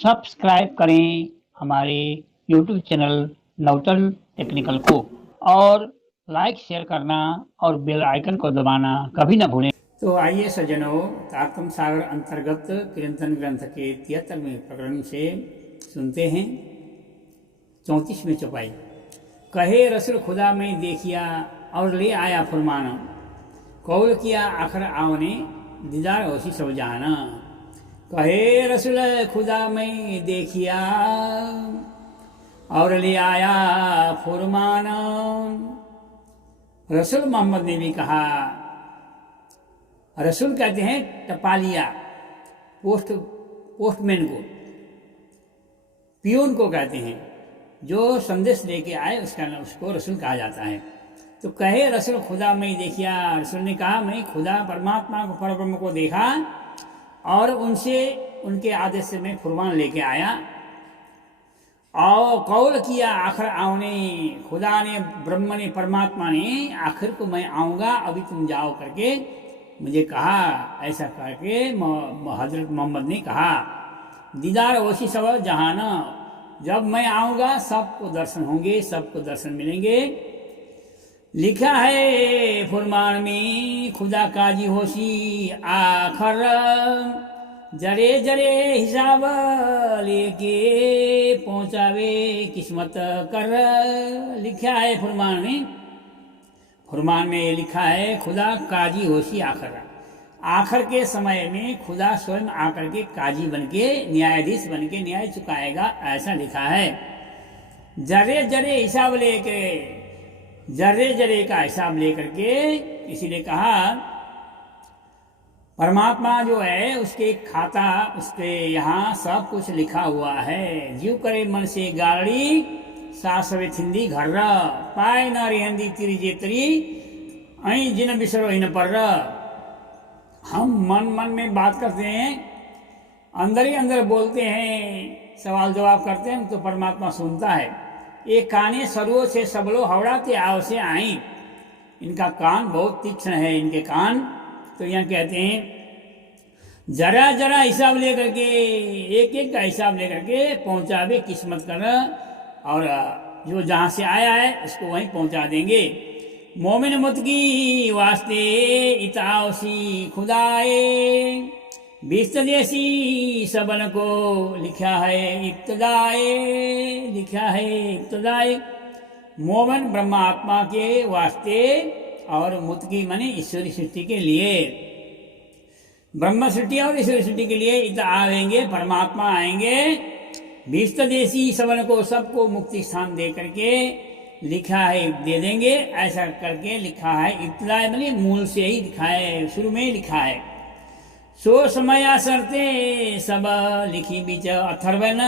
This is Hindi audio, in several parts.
सब्सक्राइब करें हमारे यूट्यूब चैनल नवतल टेक्निकल को और लाइक शेयर करना और बेल आइकन को दबाना कभी ना भूलें। तो आइए सज्जनों, तारतम सागर अंतर्गत किरंतन ग्रंथ के 73वें प्रकरण से सुनते हैं 34वें चौपाई। कहे रसूल खुदा में देखिया और ले आया फरमाना, कौल किया आखिर आवने दीदार होशी सब जाना। कहे रसूल खुदा में देखिया और ले आया फरमाना। रसूल मोहम्मद ने भी कहा, रसूल कहते हैं टपालिया, पोस्टमैन को, पियून को कहते हैं, जो संदेश लेके आए उसको रसूल कहा जाता है। तो कहे रसूल खुदा में देखिया, रसूल ने कहा मैं खुदा परमात्मा को, परब्रह्म को देखा और उनसे उनके आदेश से मैं फुरमान लेके आया और कौल किया आखिर आवने, खुदा ने, ब्रह्म ने, परमात्मा ने आखिर को मैं आऊँगा, अभी तुम जाओ करके मुझे कहा। ऐसा करके हजरत मोहम्मद ने कहा, दीदार ओशी सब जहाना, जब मैं आऊँगा सबको दर्शन होंगे, सबको दर्शन मिलेंगे। लिखा है फुरमान में खुदा काजी होशी आखर, जरे जरे हिसाब लेके पहुँचावे किस्मत कर। लिखा है फुरमान में लिखा है खुदा काजी होशी आखर, आखिर के समय में खुदा स्वयं आकर के काजी बनके, न्यायाधीश बनके न्याय चुकाएगा, ऐसा लिखा है। जरे जरे हिसाब लेके, जर्रे जरे का हिसाब लेकर के, इसीलिए कहा परमात्मा जो है उसके खाता, उसके यहाँ सब कुछ लिखा हुआ है। जीव करे मन से गाड़ी सासवे थिंदी घर पाए न रेहंदी तिरी जेतरी अई जिन बिसरो इन पर। हम मन में बात करते हैं, अंदर ही अंदर बोलते हैं, सवाल जवाब करते हैं, तो परमात्मा सुनता है। ये काने सरुओं से सबलो हवड़ाते आव से आई, इनका कान बहुत तीक्ष्ण है, इनके कान। तो यहाँ कहते हैं जरा जरा हिसाब लेकर के, एक एक का हिसाब लेकर के पहुँचावे किस्मत कर, और जो जहाँ से आया है उसको वहीं पहुँचा देंगे। मोमिन मत की वास्ते इतावसी खुदाए, बिस्तदेसी सबन को लिखा है इब्तदाए। लिखा है इब्तदाए, मोमन ब्रह्मात्मा के वास्ते और मुतकी मने ईश्वरी सृष्टि के लिए, ब्रह्म सृष्टि और ईश्वरी सृष्टि के लिए इत आएंगे, परमात्मा आएंगे। बिस्तदेसी सबन को, सबको मुक्ति स्थान दे करके लिखा है दे देंगे, ऐसा करके लिखा है। इब्तदाए मने मूल से ही लिखा है, शुरू में ही लिखा है। सो समय सरते सब लिखी बीच अथर्वन,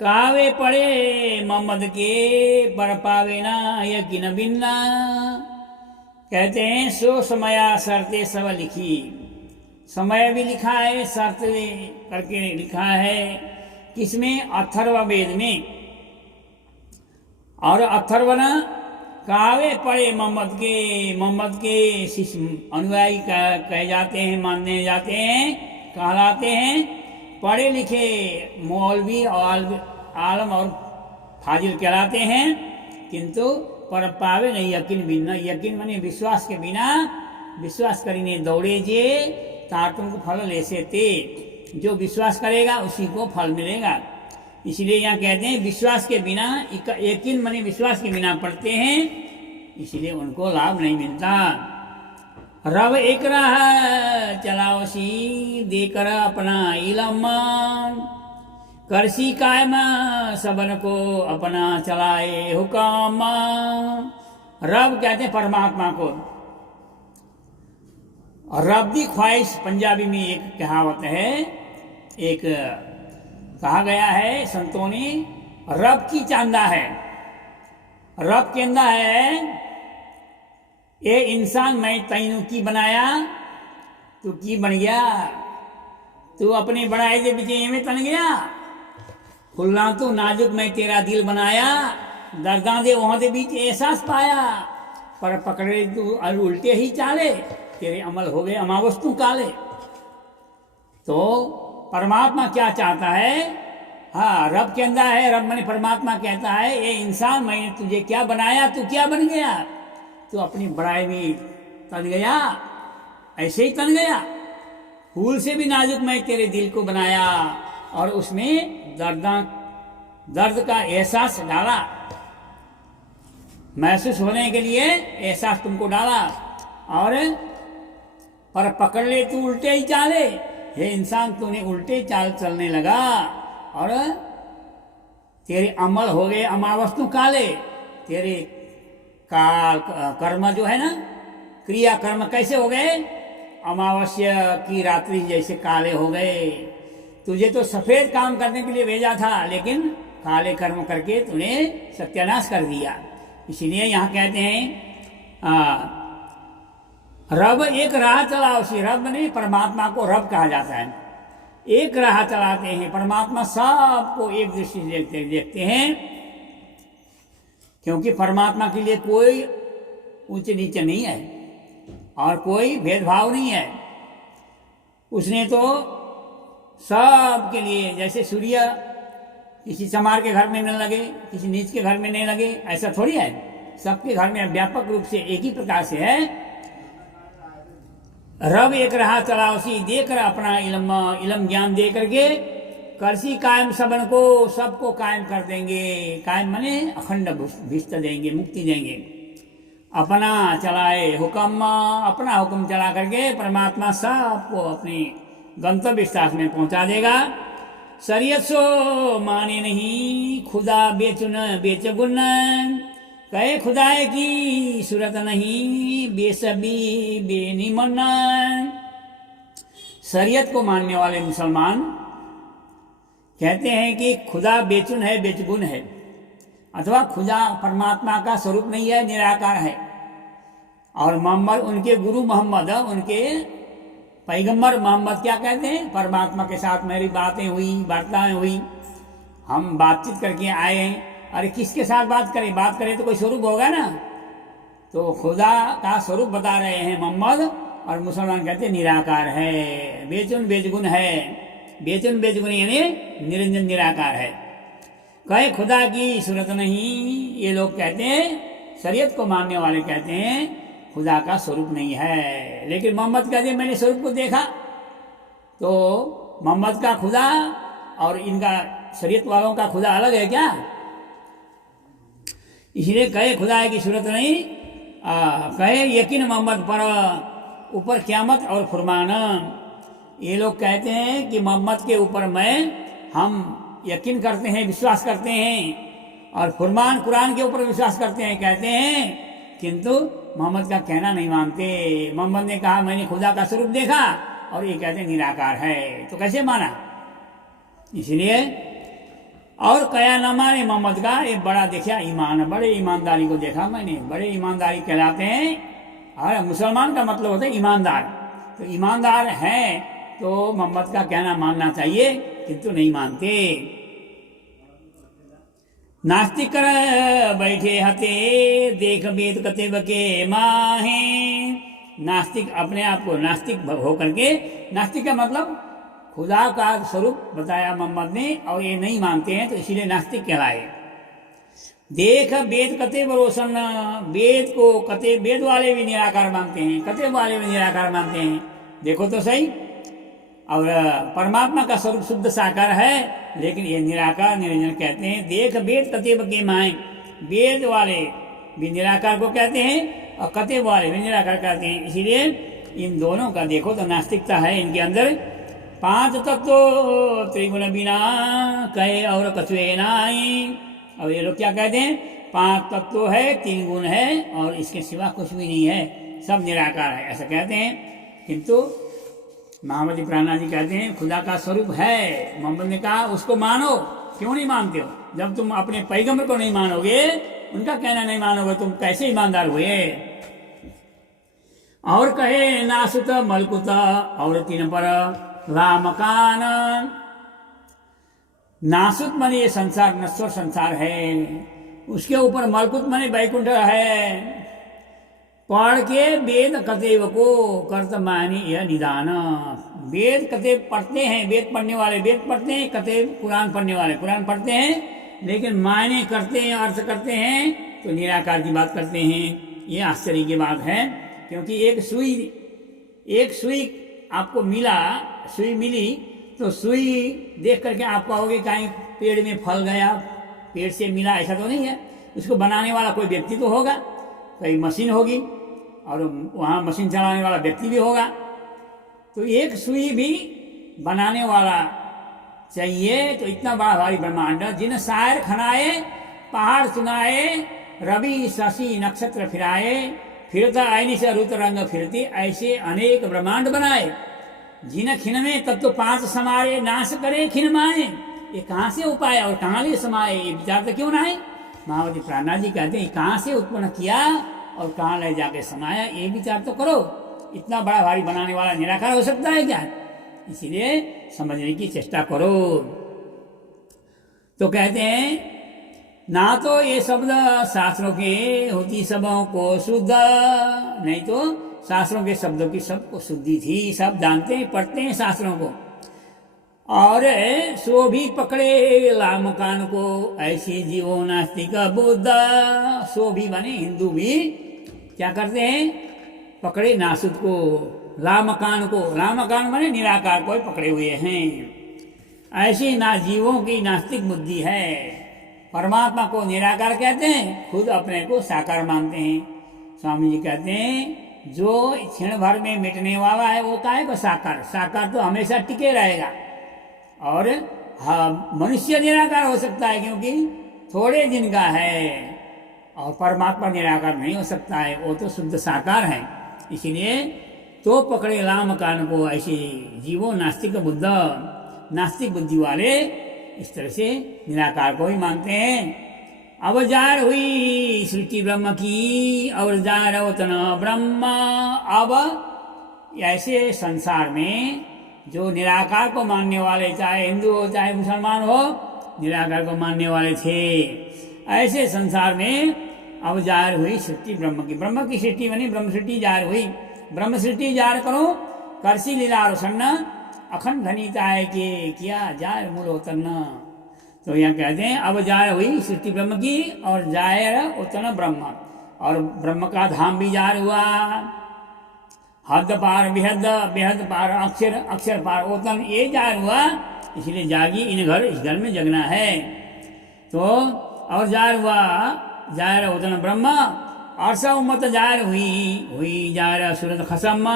कावे पड़े मोहम्मद के पर पावे ना यकीन बिन्ना। कहते हैं सो समय सरते सब लिखी, समय भी लिखा है, शर्त करके लिखा है, किसमें? अथर्व वेद में। और अथर्वन कावे पड़े मोहम्मद के शिष्य अनुयायी कहे जाते हैं, मानने जाते हैं, कहलाते हैं। पढ़े लिखे मौलवी और आलम और फाजिल कहलाते हैं, किंतु पर पावे नहीं यकीन बिना। यकीन माने विश्वास के बिना, विश्वास करीने दौड़े जे तार तुमको फल ले से ते, जो विश्वास करेगा उसी को फल मिलेगा। इसलिए यहाँ कहते हैं विश्वास के बिना, यकीन माने विश्वास के बिना पढ़ते हैं, इसलिए उनको लाभ नहीं मिलता। रब एक राह चलाओसी देकर अपना इलम, करसी कायम सबन को अपना चलाए हुकाम। रब कहते हैं परमात्मा को। रब दी ख्वाहिश पंजाबी में एक कहावत है, एक कहा गया है संतों ने, रब की चांदा है। रब कहता है ये इंसान मैं तैनू की बनाया, तू की बन गया, तू अपने बनाए दे बिचे में तन गया। फुल्ला तो नाजुक मैं तेरा दिल बनाया, दर्दां दे वहां दे बीच एहसास पाया, पर पकड़े तू उल्टे ही चाले, तेरे अमल हो गए अमावस तू काले। तो परमात्मा क्या चाहता है, हाँ रब के अंदर है, रब माने परमात्मा कहता है ये इंसान मैंने तुझे क्या बनाया, तू क्या बन गया, तू अपनी बड़ाई में तन गया, ऐसे ही तन गया। फूल से भी नाजुक मैं तेरे दिल को बनाया और उसमें दर्द का एहसास डाला, महसूस होने के लिए एहसास तुमको डाला। और पर पकड़ ले तू उल्टे ही चाले, हे इंसान तूने उल्टे चाल चलने लगा और तेरे अमल हो गए अमावस्तु काले, तेरे काल कर्म जो है ना, क्रिया कर्म कैसे हो गए, अमावस्या की रात्रि जैसे काले हो गए। तुझे तो सफेद काम करने के लिए भेजा था, लेकिन काले कर्म करके तूने सत्यानाश कर दिया। इसीलिए यहाँ कहते हैं रब एक राह चलाओ सी, रब ने परमात्मा को रब कहा जाता है, एक राह चलाते हैं। परमात्मा सबको एक दृष्टि से देखते हैं, क्योंकि परमात्मा के लिए कोई ऊंच नीचे नहीं है और कोई भेदभाव नहीं है। उसने तो सबके लिए, जैसे सूर्य किसी चमार के घर में न लगे, किसी नीच के घर में नहीं लगे, ऐसा थोड़ी है, सबके घर में व्यापक रूप से एक ही प्रकार से है। रब एक राह चलाओ सी, देकर अपना इल्म ज्ञान दे करके करसी कायम सबन को, सबको कायम कर देंगे। कायम माने अखंड भिष्ट देंगे, मुक्ति देंगे। अपना चलाए हुक्म, अपना हुक्म चला करके परमात्मा सबको अपने गंतव्य स्थान में पहुंचा देगा। शरीयत सो माने नहीं, खुदा बेचुन बेचगुन, कहे खुदाए की सूरत नहीं, बेसबी बेनिमन। शरीयत को मानने वाले मुसलमान कहते हैं कि खुदा बेचुन है, बेचगुन है, अथवा खुदा परमात्मा का स्वरूप नहीं है, निराकार है। और मोहम्मद, उनके गुरु मोहम्मद, उनके पैगंबर मोहम्मद क्या कहते हैं, परमात्मा के साथ मेरी बातें हुई, वार्ताएं हुई, हम बातचीत करके आए। अरे किसके साथ बात करें, बात करें तो कोई स्वरूप होगा ना, तो खुदा का स्वरूप बता रहे हैं मोहम्मद। और मुसलमान कहते हैं निराकार है, बेचुन बेचगुन है। बेचुन बेचगुन यानी निरंजन निराकार है। कहे खुदा की सूरत नहीं, ये लोग कहते हैं, शरीयत को मानने वाले कहते हैं खुदा का स्वरूप नहीं है। लेकिन मोहम्मद कहते हैं मैंने स्वरूप को देखा। तो मोहम्मद का खुदा और इनका शरीयत वालों का खुदा अलग है क्या? इसलिए कहे खुदा की सूरत नहीं, कहे यकीन मोहम्मद पर ऊपर क़यामत और फुरमान। ये लोग कहते हैं कि मोहम्मद के ऊपर हम यकीन करते हैं, विश्वास करते हैं, और फुरमान कुरान के ऊपर विश्वास करते हैं, कहते हैं, किंतु मोहम्मद का कहना नहीं मानते। मोहम्मद ने कहा मैंने खुदा का स्वरूप देखा, और ये कहते हैं निराकार है, तो कैसे माना? इसलिए और कया न माने मोहम्मद का, ये बड़ा देखा ईमान, बड़े ईमानदारी को देखा मैंने, बड़े ईमानदारी कहलाते हैं। और मुसलमान का मतलब होता है ईमानदार। तो ईमानदार है तो मोहम्मद का कहना मानना चाहिए, किंतु नहीं मानते। नास्तिक कर बैठे हते, देख वेद कते बके माहे। नास्तिक अपने आप को नास्तिक होकर के, नास्तिक का मतलब खुदा का स्वरूप बताया मोहम्मद ने, और ये नहीं मानते हैं, तो इसीलिए नास्तिक कहलाए। देख वेद कते बरोसन, वेद को कते, वेद वाले भी निराकार मानते हैं, कते वाले भी निराकार मानते हैं। देखो तो सही, और परमात्मा का स्वरूप शुद्ध साकार है, लेकिन ये निराकार निरंजन कहते हैं। देख वेद कते बके माए, वेद वाले भी निराकार को कहते हैं और कते वाले भी निराकार कहते हैं। इसीलिए इन दोनों का देखो तो नास्तिकता है इनके अंदर। पांच तत्व त्रिगुण बिना कहे और कछुए नाई। और ये लोग क्या कहते हैं, पांच तत्व है, तीन गुण है, और इसके सिवा कुछ भी नहीं है, सब निराकार है, ऐसा कहते हैं। किंतु महामती प्राणा जी कहते हैं खुदा का स्वरूप है। मोहम्मद ने कहा उसको मानो। क्यों नहीं मानते हो? जब तुम अपने पैगंबर को नहीं मानोगे, उनका कहना नहीं मानोगे, तुम कैसे ईमानदार हुए? और कहे नासुत मलकुत, और तीन पर रामकान। नासुत माने ये संसार, नश्वर संसार है, उसके ऊपर मलकुत माने बैकुंठ है, पढ़ के वेद कतेव को कर्त मानी यह निदान। वेद कतेव पढ़ते हैं, वेद पढ़ने वाले वेद पढ़ते हैं, कतेव कुरान पढ़ने वाले कुरान पढ़ते हैं, लेकिन मायने करते हैं, अर्थ करते हैं तो निराकार की बात करते हैं। ये आश्चर्य की बात है, क्योंकि एक सुई आपको सुई मिली तो सुई देख करके आप कहोगे कहीं पेड़ में फल गया, पेड़ से मिला, ऐसा तो नहीं है। उसको बनाने वाला कोई व्यक्ति तो होगा, कोई मशीन होगी और वहाँ मशीन चलाने वाला व्यक्ति भी होगा। तो एक सुई भी बनाने वाला चाहिए। तो इतना बड़ा भारी ब्रह्मांड, जिन शायर खनाए पहाड़ सुनाए, रवि शशि नक्षत्र फिराए, फिरता ऐनी से रुत रंग फिरती, ऐसे अनेक ब्रह्मांड बनाए। जिन खिन में तत्व पांच समाये, नाश करे खिन माए। ये कहाँ से उपाय और कहाँ ले समाये, ये विचार तो क्यों ना है। महावती प्राणनाथ जी कहते हैं कहाँ से उत्पन्न किया और कहाँ ले जाके समाया, ये विचार तो करो। इतना बड़ा भारी बनाने वाला निराकार हो सकता है क्या? इसीलिए समझने की चेष्टा करो। तो कहते हैं ना तो ये शब्द शास्त्रों के होती सबों को शुद्ध, नहीं तो शास्त्रों के शब्दों की सबको शुद्धि थी, सब जानते हैं, पढ़ते हैं शास्त्रों को। और सो भी पकड़े लामकान को, ऐसे जीवो नास्तिक बुद्ध। सो भी बने हिंदू भी क्या करते हैं, पकड़े नासुद को, लामकान को। लामकान बने निराकार को पकड़े हुए हैं। ऐसी ना जीवों की नास्तिक बुद्धि है। परमात्मा को निराकार कहते हैं, खुद अपने को साकार मानते हैं। स्वामी जी कहते हैं जो क्षण भर में मिटने वाला है वो काहे को साकार, साकार तो हमेशा टिके रहेगा। और हाँ, मनुष्य निराकार हो सकता है क्योंकि थोड़े दिन का है, और परमात्मा निराकार नहीं हो सकता है, वो तो शुद्ध साकार है। इसीलिए तो पकड़े लाम कान को, ऐसे जीवो नास्तिक बुद्ध, नास्तिक बुद्धि वाले इस तरह से निराकार को ही मानते हैं। अब जार हुई सृष्टि ब्रह्म की, और जार उतन ब्रह्म। अब ऐसे संसार में जो निराकार को मानने वाले, चाहे हिंदू हो चाहे मुसलमान हो, निराकार को मानने वाले थे, ऐसे संसार में अब जार हुई सृष्टि ब्रह्म की। ब्रह्म की सृष्टि बनी, ब्रह्म सृष्टि जार हुई। ब्रह्म सृष्टि जार करो, करसी लीला रोशन, अखंड धनीताय के किया जार मूल उतरना। तो यहाँ कहते हैं अब जार हुई सृष्टि ब्रह्म की, और जायर उतन ब्रह्म, और ब्रह्म का धाम भी जार हुआ। हद पार बेहद, बेहद पार अक्षर, अक्षर पार ओतन, ये जार हुआ। इसलिए जागी इन घर, इस घर में जगना है। तो और जार हुआ, जार ओतन ब्रह्म। अर्श उम्मत जार हुई जार सूरत खसम।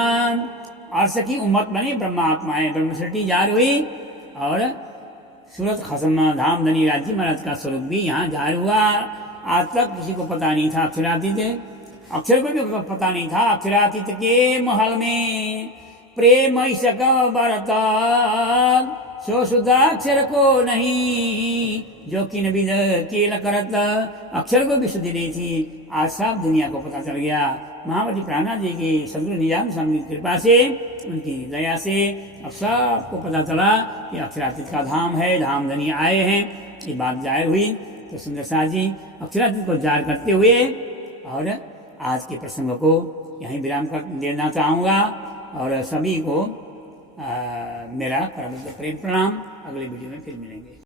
अर्श की उम्मत बनी ब्रह्मात्मा है, ब्रह्म सृष्टि जार हुई। और सूरत खसम धाम धनी राज्य महाराज का स्वरूप भी यहाँ जार हुआ। आज तक किसी को पता नहीं था अक्षरातीत, अक्षर को भी पता नहीं था। अक्षरातीत के महल में प्रेम ईशक बरत, सो शुद्धाक्षर को नहीं, जो किन विद केल करत। अक्षर को भी शुद्धि नहीं थी, आज सब दुनिया को पता चल गया। महावती प्राणनाथ जी की सदगुरु निजाम स्वामी की कृपा से, उनकी दया से अब सबको पता चला कि अक्षरातीत का धाम है, धाम धनी आए हैं, ये बात जाहिर हुई। तो सुंदर साथ जी अक्षरातीत को जार करते हुए और आज के प्रसंग को यहीं विराम कर देना चाहूँगा। और सभी को मेरा परम प्रेम प्रणाम। अगले वीडियो में फिर मिलेंगे।